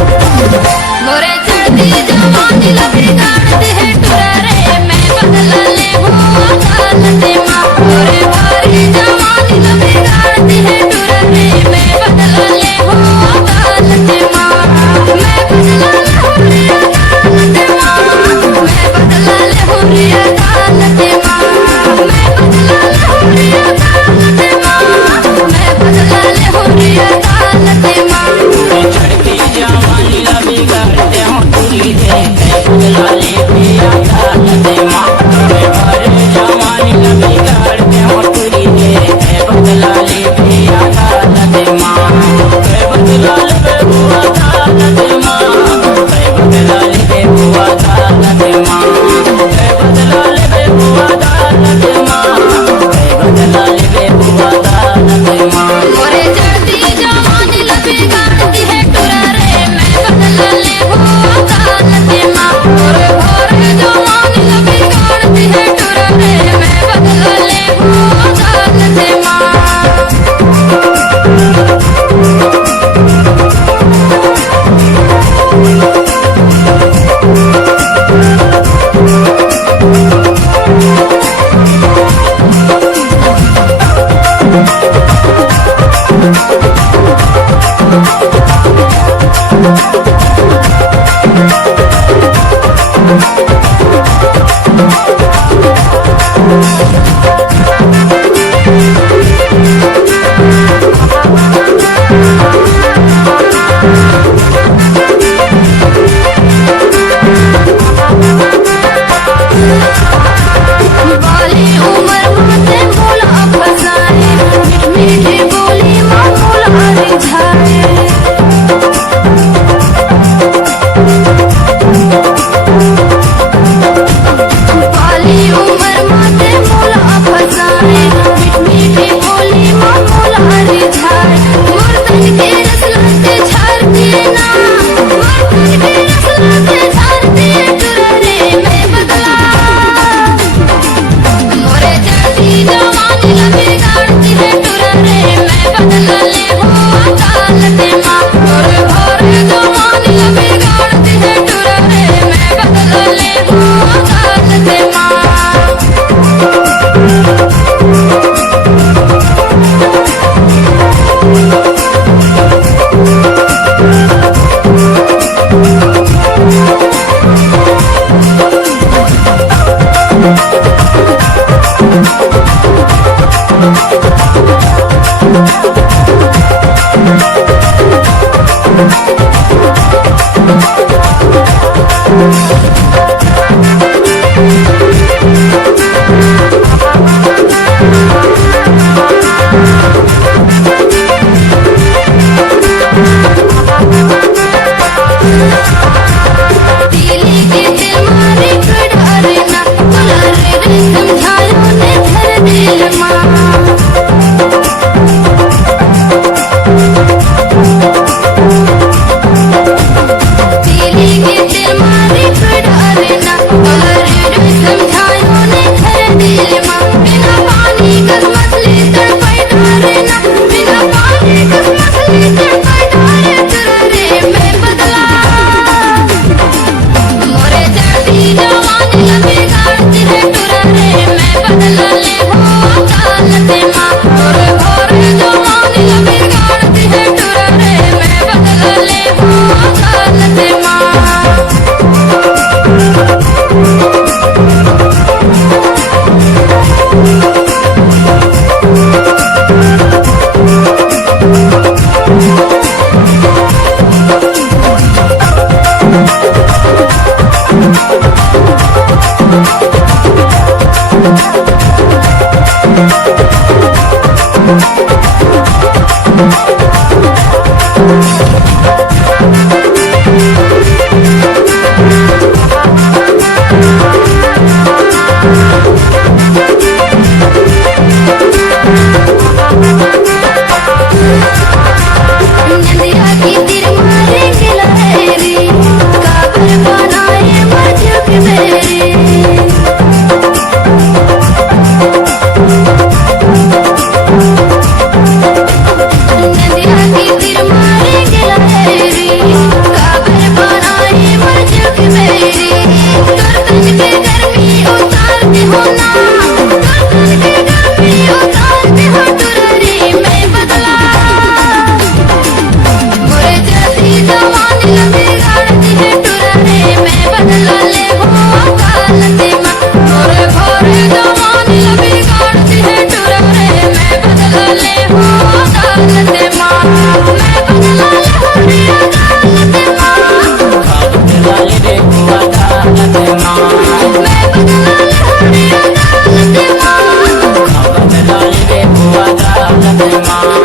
मोरे चढ़ती जवानी लबी गाड़ती है टुरे मैं बदला ले हूँ अदालते माँ। मोरे भारी जवानी लबी गाड़ती है टुरे मैं बदला ले हूँ अदालते माँ। मैं बदला ले हूँ रे अदालते माँ। मैं बदला ले हूँ रे अदालते माँ। मैं बदला ले हूँ रे अदालते माँ। मैं बदला ले हूँ रे अदालते माँ। चढ़ती जवानी लबी गाड़ते हो पूरी दे बदला ले अदालते माँ। भारी जवानी लबी गाड़ते हो पूरी दे बदला ले अदालते माँ। बदला ले अदालते माँ। बदला ले अदालते माँ। बदला ले अदालते माँ। बदला ले अदालते माँ। मोरे चढ़ती जवानी लबी गाड़ती है टुरे मैं बदला ले हूँ अदालते माँ। मोरे भारी जवानी लबी गाड़ती है टुरे मैं बदला ले हूँ अदालते माँ। बाली उमर माथे मोला फसाए मीठी बोली माँ मोला रिझाए। माँ